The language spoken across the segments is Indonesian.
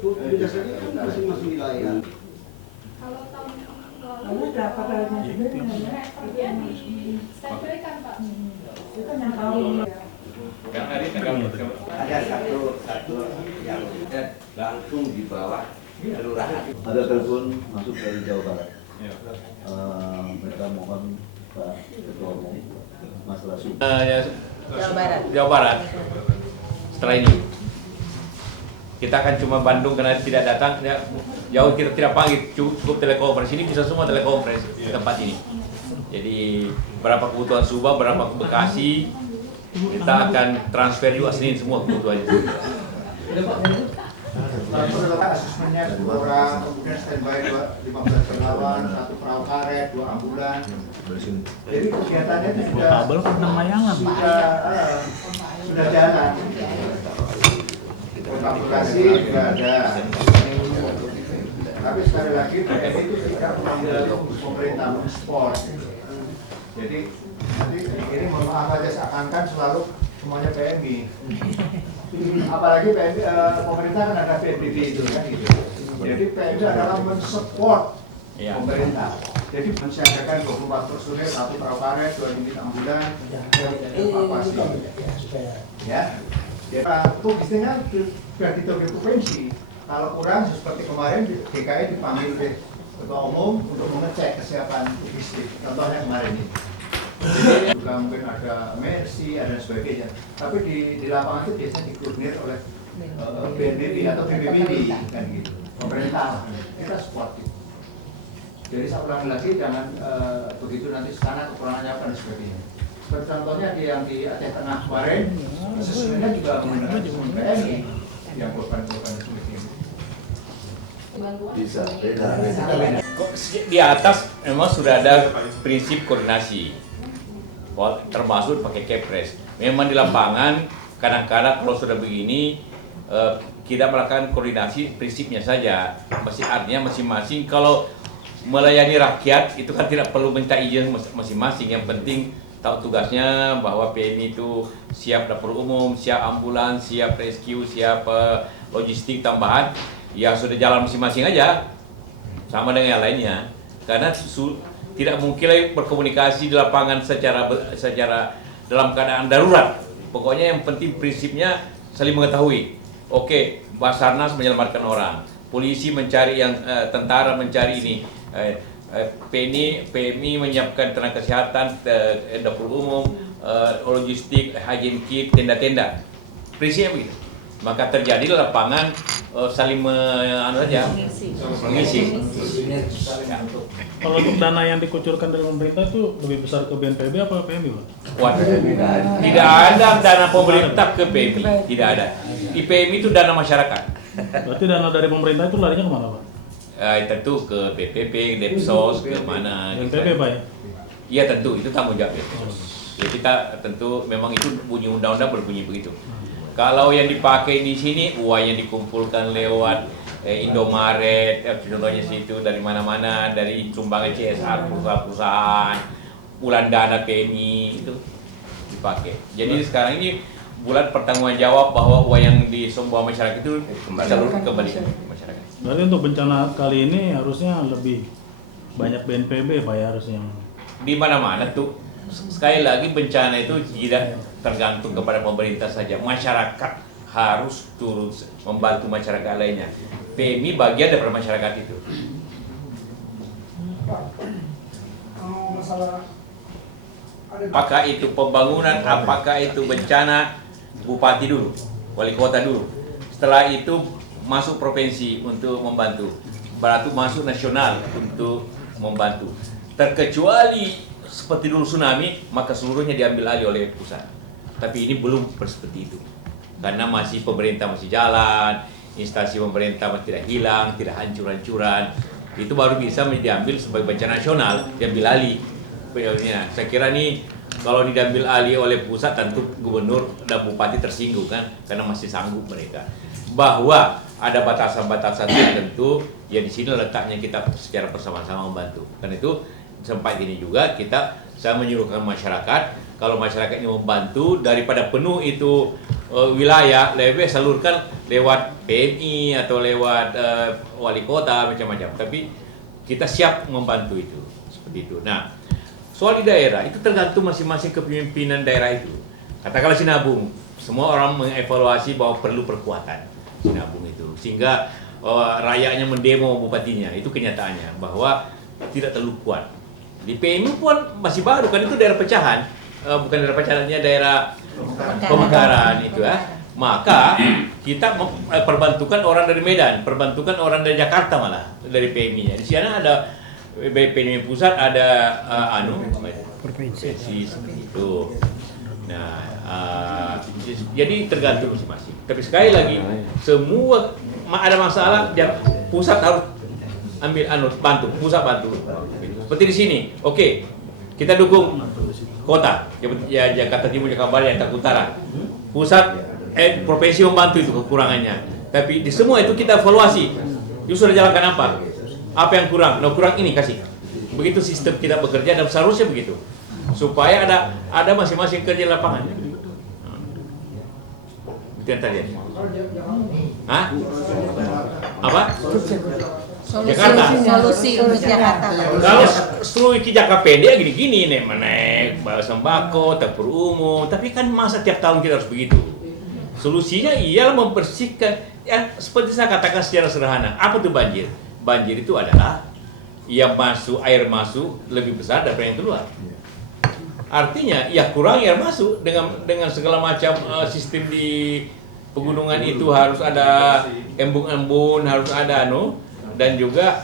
tugasnya kan masing-masing wilayah. Kalau tahun lalu berapa kalinya sebenarnya di standby kan Pak? Itu kan yang tahu. Ada satu yang langsung di bawah kelurahan. Ada telepon masuk dari Jawa Barat. Mereka mohon Pak Ketua Umum masalah Jawa Barat. Setelah ini kita akan cuma Bandung karena tidak datang, ya, jauh kita tidak panggil, cukup telekonferensi. Ini bisa semua telekonferensi di tempat ini. Jadi berapa kebutuhan Subang, berapa ke Bekasi, kita akan transfer juga Senin semua kebutuhannya. Asesmennya 2 orang, kemudian standby 15 relawan, 1 perahu karet, 2 ambulan. Jadi kegiatannya itu sudah jalan. Konsultasi juga ada. Tapi sekali lagi PMI itu tidak mengambil pemerintah mensupport. Jadi nanti ini mohon maaf aja seakan-akan selalu semuanya PMI. Apalagi PMI, pemerintah kan ada PBB itu kan gitu. Jadi PMI adalah mensupport pemerintah. Jadi mensiagakan 24 personil, 1 perahu karet, 2 unit ambulan, evakuasi. Ya. Ya, logistiknya sudah ditutup provinsi. Kalau kurang seperti kemarin DKI dipanggil oleh Ketua Umum untuk mengecek kesiapan logistik. Contohnya kemarin ini. Jadi juga mungkin ada Mercy, ada sebagainya. Tapi di lapangan itu biasanya dikoordinir oleh BNPB atau BPBD kan gitu. Pemerintah kita support gitu. Jadi saya ulangi lagi, jangan begitu nanti sana kekurangannya apa dan sebagainya. Seperti contohnya yang di Aceh Tengah kemarin, sesuainya juga menggunakan PMI yang korban-korban seperti itu. Bisa beda. Di atas memang sudah ada prinsip koordinasi, termasuk pakai kepres. Memang di lapangan kadang-kadang kalau sudah begini kita melakukan koordinasi prinsipnya saja. Artinya masing-masing kalau melayani rakyat itu kan tidak perlu minta izin masing-masing. Yang penting tahu tugasnya, bahwa PMI itu siap dapur umum, siap ambulans, siap rescue, siap logistik tambahan. Ya sudah jalan masing-masing aja, sama dengan yang lainnya. Karena tidak mungkin lagi berkomunikasi di lapangan secara dalam keadaan darurat. Pokoknya yang penting prinsipnya saling mengetahui. Oke, Basarnas menyelamatkan orang, polisi mencari yang tentara mencari ini, PMI menyiapkan tenaga kesehatan, dapur umum, logistik, hygiene kit, tenda-tenda. Prinsipnya begitu. Maka terjadi di lapangan saling mengisi. Kalau untuk dana yang dikucurkan dari pemerintah itu lebih besar ke BNPB apa PMI, Pak? Tidak ada dana pemerintah ke PMI, tidak ada. Di PMI itu dana masyarakat. Berarti dana dari pemerintah itu larinya kemana, Pak? Tentu ke BPP, Depsos, ke mana? BNPB, Pak ya? Iya tentu, itu tanggung jawab Depsos. Ya kita tentu memang itu bunyi undang-undang berbunyi begitu. Kalau yang dipakai di sini uang yang dikumpulkan lewat Indomaret, contohnya situ dari mana-mana, dari sumbangan CSR perusahaan-perusahaan, bulan dana PMI itu dipakai. Jadi sekarang ini bulan pertanggungan jawab bahwa uang yang disumbat masyarakat itu salurkan kembali ke masyarakat. Berarti untuk bencana kali ini harusnya lebih banyak BNPB, Pak ya, harusnya. Di mana-mana tuh. Sekali lagi bencana itu tidak tergantung kepada pemerintah saja, masyarakat harus turun membantu masyarakat lainnya. PMI bagian dari masyarakat itu. Apakah itu pembangunan, apakah itu bencana, bupati dulu, wali kota dulu. Setelah itu masuk provinsi untuk membantu, baru masuk nasional untuk membantu. Terkecuali seperti dulu tsunami, maka seluruhnya diambil alih oleh pusat. Tapi ini belum seperti itu, karena masih pemerintah masih jalan, instansi pemerintah masih tidak hilang, tidak hancur-hancuran. Itu baru bisa diambil sebagai bencana nasional, diambil alih. Saya kira nih kalau diambil alih oleh pusat, tentu gubernur dan bupati tersinggung kan, karena masih sanggup mereka. Bahwa ada batasan-batasan tertentu, ya di sini letaknya kita secara bersama-sama membantu. Karena itu sampai ini juga saya menyuruhkan masyarakat, kalau masyarakat ini membantu daripada penuh itu wilayah lebih salurkan lewat PMI atau lewat wali kota macam-macam. Tapi kita siap membantu itu seperti itu. Nah, soal di daerah itu tergantung masing-masing kepemimpinan daerah itu. Katakanlah Sinabung, semua orang mengevaluasi bahwa perlu perkuatan Sinabung itu, sehingga rakyatnya mendemo bupatinya. Itu kenyataannya bahwa tidak terlalu kuat. Di PMI pun masih baru kan, itu daerah pecahan, bukan daerah pecahannya daerah pemekaran itu ya. Maka kita perbantukan orang dari Medan, perbantukan orang dari Jakarta malah dari PMI-nya. Di sana ada PMI pusat, ada provinsi seperti itu. Nah, jadi tergantung masing-masing. Tapi sekali lagi, semua ada masalah, pusat harus ambil bantu, pusat bantu. Seperti di sini, oke, kita dukung kota, ya Jakarta Timur, Jakarta Barat, Jakarta Utara. Pusat provinsi membantu itu kekurangannya. Tapi di semua itu kita evaluasi. Itu sudah jalankan apa? Apa yang kurang? Nah, kurang ini kasih. Begitu sistem kita bekerja dan seharusnya begitu. Supaya ada masing-masing kerja lapangan. Itu yang tadi. Hah? Apa? Jakarta. Solusi untuk Jakarta. Kalau seluruh Jakarta pendek gini-gini nih, menaik sembako, dapur umum, tapi kan masa tiap tahun kita harus begitu. Solusinya ialah membersihkan, ya seperti saya katakan secara sederhana. Apa itu banjir? Banjir itu adalah yang masuk, air masuk lebih besar daripada yang keluar. Artinya, ya kurang air masuk dengan segala macam sistem di pegunungan itu harus ada embun-embun, harus ada dan juga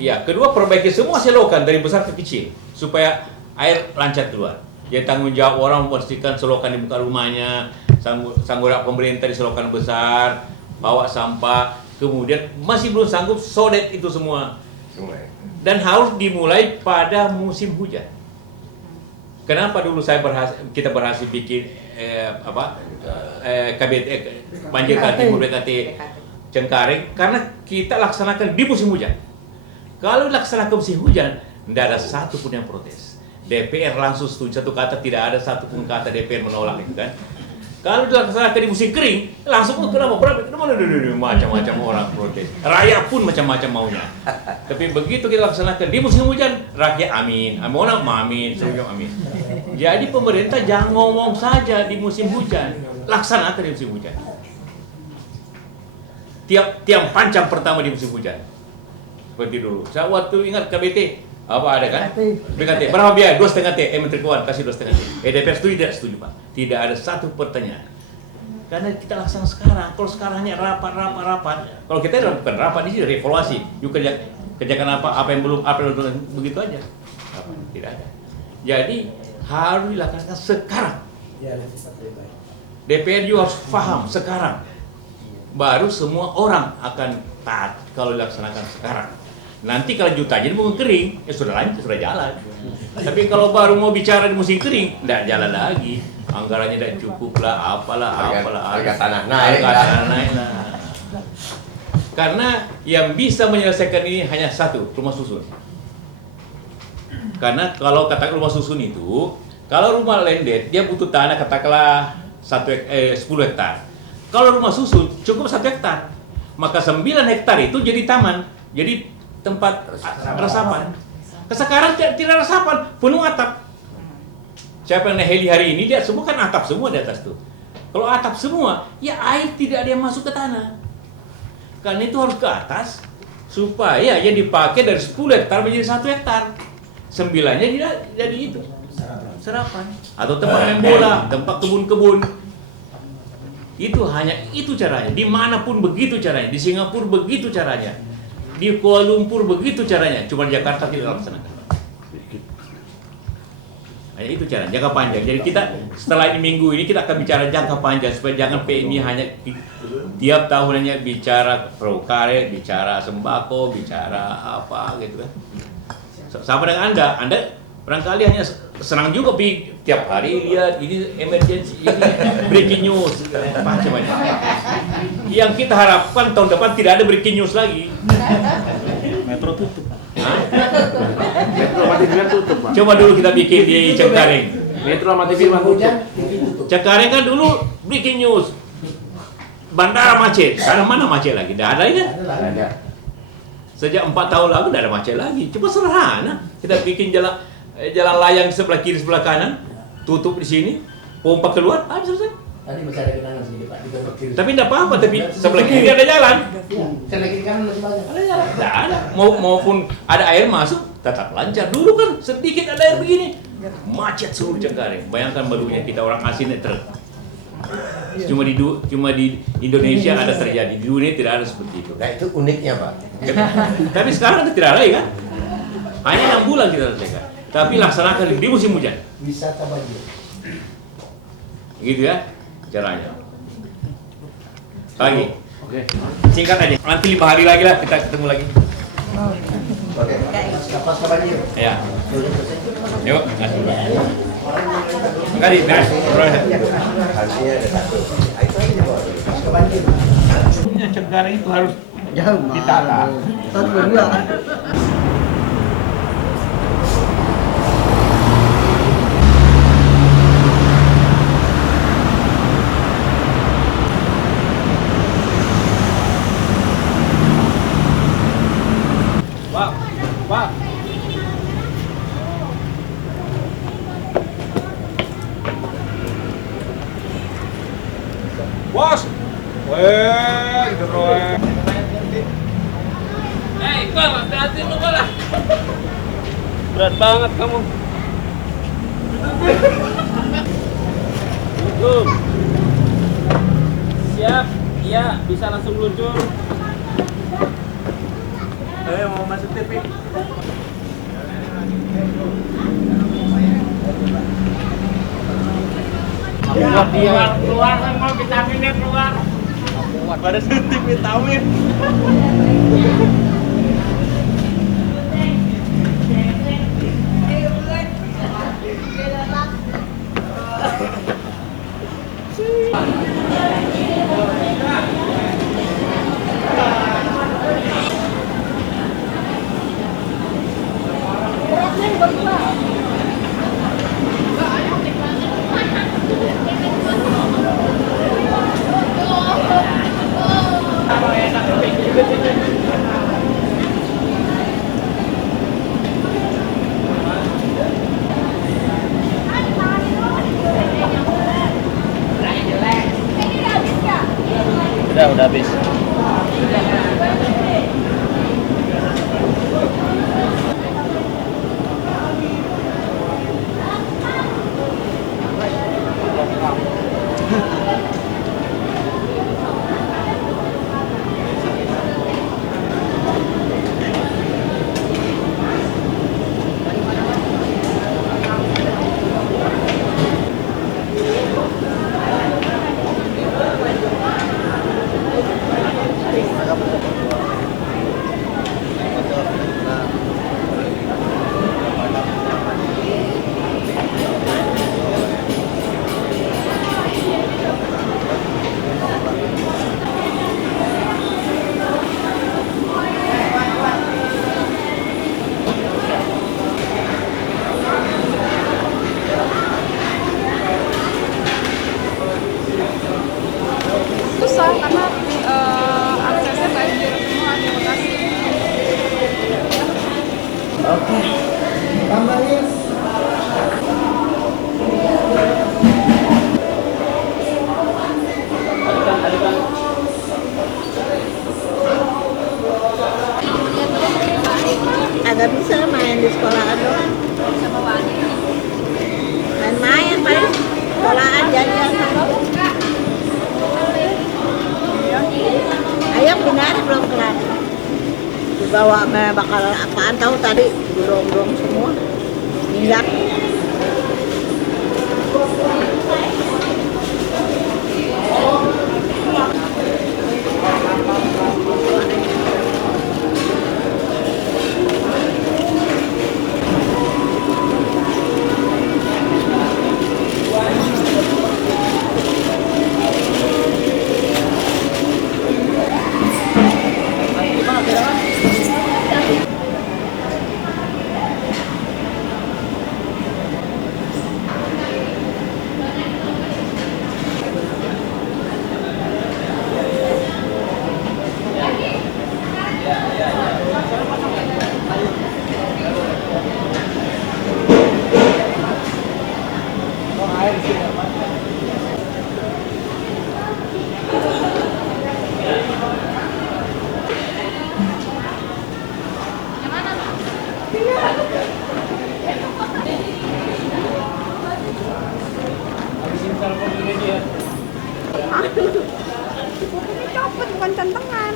ya kedua perbaiki semua selokan dari besar ke kecil supaya air lancar keluar. Jadi tanggung jawab orang membersihkan selokan di muka rumahnya, sanggup pemerintah di selokan besar, bawa sampah, kemudian masih belum sanggup sodet itu semua. Dan harus dimulai pada musim hujan. Kenapa dulu kita berhasil bikin KBT banjir Timur BKT Cengkareng? Karena kita laksanakan di musim hujan. Kalau dilaksanakan musim hujan, tidak ada satu pun yang protes. DPR langsung setuju, satu kata, tidak ada satu pun kata DPR menolak itu kan. Kalau dilaksanakan di musim kering, langsung kenapa macam-macam orang protes. Rakyat pun macam-macam maunya. Tapi begitu kita laksanakan di musim hujan, rakyat amin, orang amin, semuanya amin. Jadi pemerintah jangan ngomong saja di musim hujan, laksanakan di musim hujan. Tiap pancang pertama di musim hujan. Seperti dulu. Saya waktu ingat KBT, apa ada kan? BKT. Berapa biaya? 2,5 T. Menteri Keuangan kasih 2,5 T. DPR setuju tidak setuju, Pak? Tidak ada satu pertanyaan. Karena kita laksanakan sekarang. Kalau sekarangnya rapat. Kalau kita lakukan rapat di sini evaluasi. Yuk kerjakan apa yang belum, apa yang belum, begitu aja. Tidak ada. Jadi harus dilaksanakan sekarang. DPR juga harus paham sekarang. Baru semua orang akan taat kalau dilaksanakan sekarang. Nanti kalau juta jadi mau kering, ya sudah lanjut, sudah jalan. Tapi kalau baru mau bicara di musim kering, tidak jalan lagi. Anggarannya tidak cukup lah, apalah. Harga tanah naik lah. Karena yang bisa menyelesaikan ini hanya satu, rumah susun. Karena kalau katakan rumah susun itu, kalau rumah landed dia butuh tanah katakanlah 10 hektar. Kalau rumah susun cukup 1 hektar. Maka 9 hektar itu jadi taman, jadi tempat resapan. Sekarang tidak resapan, penuh atap. Siapa yang heli hari ini, dia semua kan atap semua di atas tuh. Kalau atap semua, ya air tidak ada yang masuk ke tanah. Karena itu harus ke atas, supaya yang dipakai dari 10 hektar menjadi 1 hektar. 9-nya jadi itu, serapan. Atau tempat main bola, tempat kebun-kebun. Itu caranya. Dimanapun begitu caranya. Di Singapura begitu caranya. Di Kuala Lumpur begitu caranya. Cuma di Jakarta tidak laksanakan. Hanya itu caranya, jangka panjang. Jadi kita setelah minggu ini kita akan bicara jangka panjang supaya jangan PMI hanya tiap tahun hanya bicara perahu karet, bicara sembako, bicara apa gitu kan. Sama dengan Anda barangkali hanya senang juga tiap hari lihat ini emergency, ini breaking news, macam-macam. Yang kita harapkan tahun depan tidak ada breaking news lagi. Metro tutup. Metro sama TV tutup, Pak. Coba dulu kita bikin di Cengkareng. Metro sama TV tutup. Cengkareng kan dulu Breaking news. Bandara macet. Sekarang mana macet lagi? Tidak ada ini. Ada. Sejak 4 tahun lalu tidak ada macet lagi. Cuma sederhana. Kita bikin jalan layang di sebelah kiri, sebelah kanan, tutup di sini, pompa keluar, selesai. Tadi masih ada genangan sedikit Pak, di belok kiri. Tapi tidak apa-apa, tapi sebelah kiri ada jalan. Iya, sebelah kiri kanan masih banyak. Ada jalan. Tidak ada. Maupun ada air masuk, tetap lancar. Dulu kan sedikit ada air begini, macet seluruh Cengkareng. Bayangkan barunya kita orang asing truk. Cuma di Indonesia ada terjadi, di dunia tidak ada seperti itu. Nah itu uniknya Pak. Tapi sekarang tidak ada lagi kan? Hanya 6 bulan kita selesaikan. Tapi laksanakan di musim hujan. Wisata banjir. Gitu ya caranya. Lagi. Oke. Singkat aja. Nanti 5 hari lagi lah kita ketemu lagi. Oke. Pasca banjir. Ya. Sudah selesai. Yuk. Kali beres. Harusnya ada satu. Itu aja Pak. Pasca banjir. Cengkareng itu harus Jauh ditata. Tahun kedua. Pak. Bos. Weh, gitu Iqbal, hati-hati lu lah. Berat banget kamu. Assalamualaikum. Siap, iya bisa langsung meluncur. Ayo mau masuk TV. Keluar semua vitaminnya keluar. Pada suntik vitamin. Udah habis. Susah karena aksesnya banjir semua di Bekasi. Oke. Tambahin. Agak bisa main di sekolahan doang. Main-main paling sekolahan jajan. Ayam binari belum kelar. Dibawa bakal apaan tahu tadi dorong semua. Minyak. cepet bukan centengan.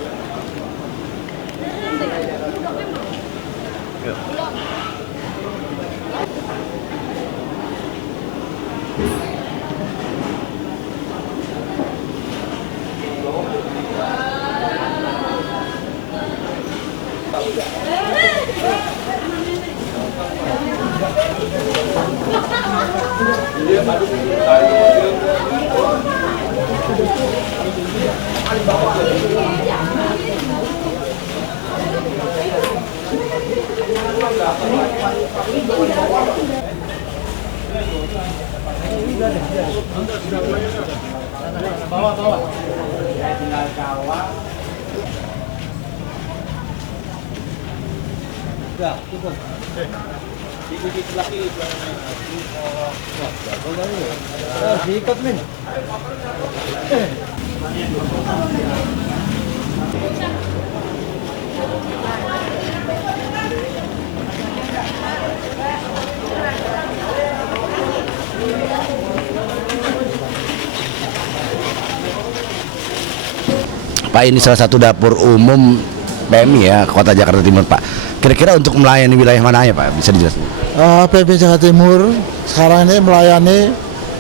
Pak, ini salah satu dapur umum PMI ya Kota Jakarta Timur, Pak. Kira-kira untuk melayani wilayah mana ya, Pak? Bisa dijelaskan? PMI Jakarta Timur sekarang ini melayani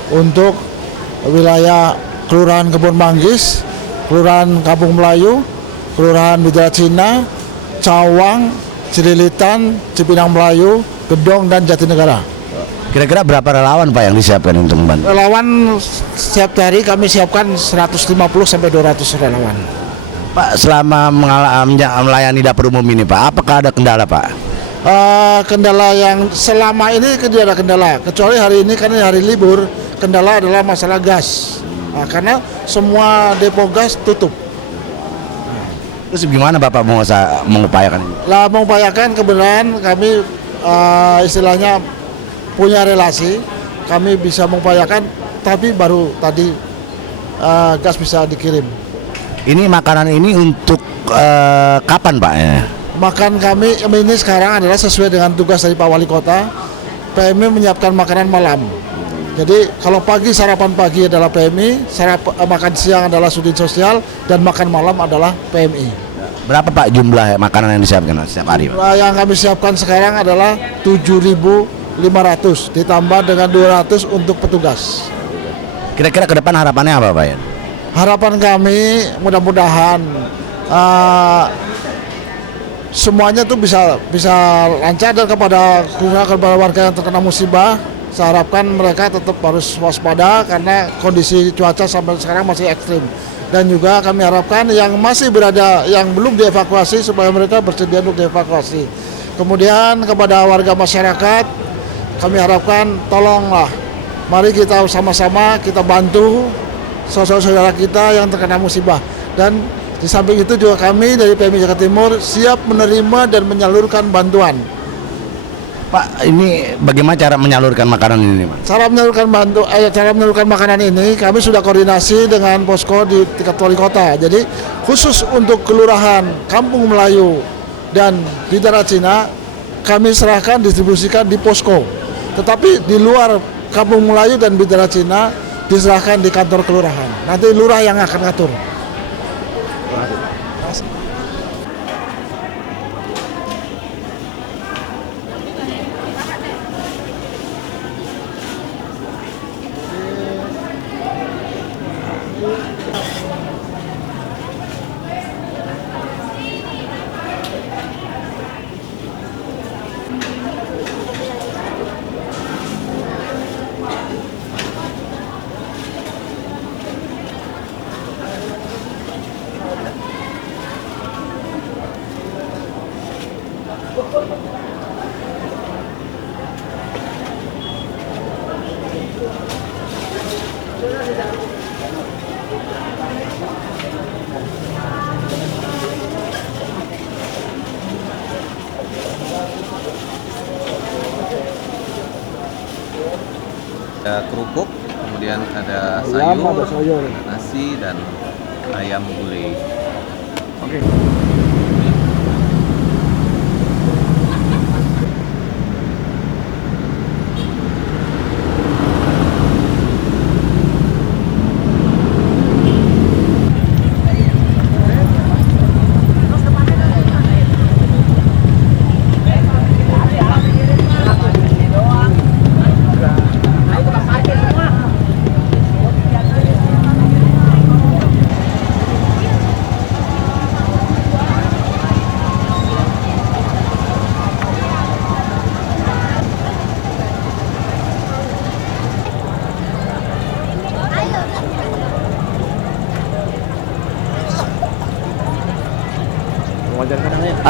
untuk wilayah Kelurahan Kebun Manggis, Kelurahan Kampung Melayu, Kelurahan Bidara Cina, Cawang, Cililitan, Cipinang Melayu, Gedong, dan Jatinegara. Kira-kira berapa relawan, Pak, yang disiapkan untuk membantu? Relawan setiap hari kami siapkan 150 sampai 200 relawan. Pak, selama melayani dapur umum ini, Pak, apakah ada kendala, Pak? Kendala yang selama ini tidak ada kendala, kecuali hari ini karena hari libur. Kendala adalah masalah gas, karena semua depo gas tutup. Terus gimana Bapak mengupayakan ini? Lah, mengupayakan kebenaran kami istilahnya punya relasi, kami bisa mengupayakan, tapi baru tadi gas bisa dikirim. Ini makanan ini untuk kapan, Pak? Makan kami ini sekarang adalah sesuai dengan tugas dari Pak Wali Kota. PMI menyiapkan makanan malam. Jadi kalau pagi sarapan pagi adalah PMI, makan siang adalah Sudin Sosial, dan makan malam adalah PMI. Berapa, Pak, jumlah makanan yang disiapkan setiap hari, Pak? Yang kami siapkan sekarang adalah 7.500 ditambah dengan 200 untuk petugas. Kira-kira ke depan harapannya apa, Pak? Harapan kami mudah-mudahan semuanya tuh bisa lancar, dan kepada warga yang terkena musibah, saya harapkan mereka tetap harus waspada karena kondisi cuaca sampai sekarang masih ekstrim. Dan juga kami harapkan yang masih berada, yang belum dievakuasi, supaya mereka bersedia untuk dievakuasi. Kemudian kepada warga masyarakat, kami harapkan tolonglah, mari kita sama-sama kita bantu saudara-saudara kita yang terkena musibah. Dan di samping itu juga kami dari PMI Jakarta Timur siap menerima dan menyalurkan bantuan. Pak, ini bagaimana cara menyalurkan makanan ini, Pak? Cara menyalurkan makanan ini kami sudah koordinasi dengan posko di tingkat wali kota. Jadi khusus untuk Kelurahan Kampung Melayu dan Bidara Cina kami serahkan distribusikan di posko. Tetapi di luar Kampung Melayu dan Bidara Cina diserahkan di kantor kelurahan. Nanti lurah yang akan ngatur. Ada kerupuk, kemudian ada sayur, nasi, dan ayam gulai. Oke. Wajar kadang ya.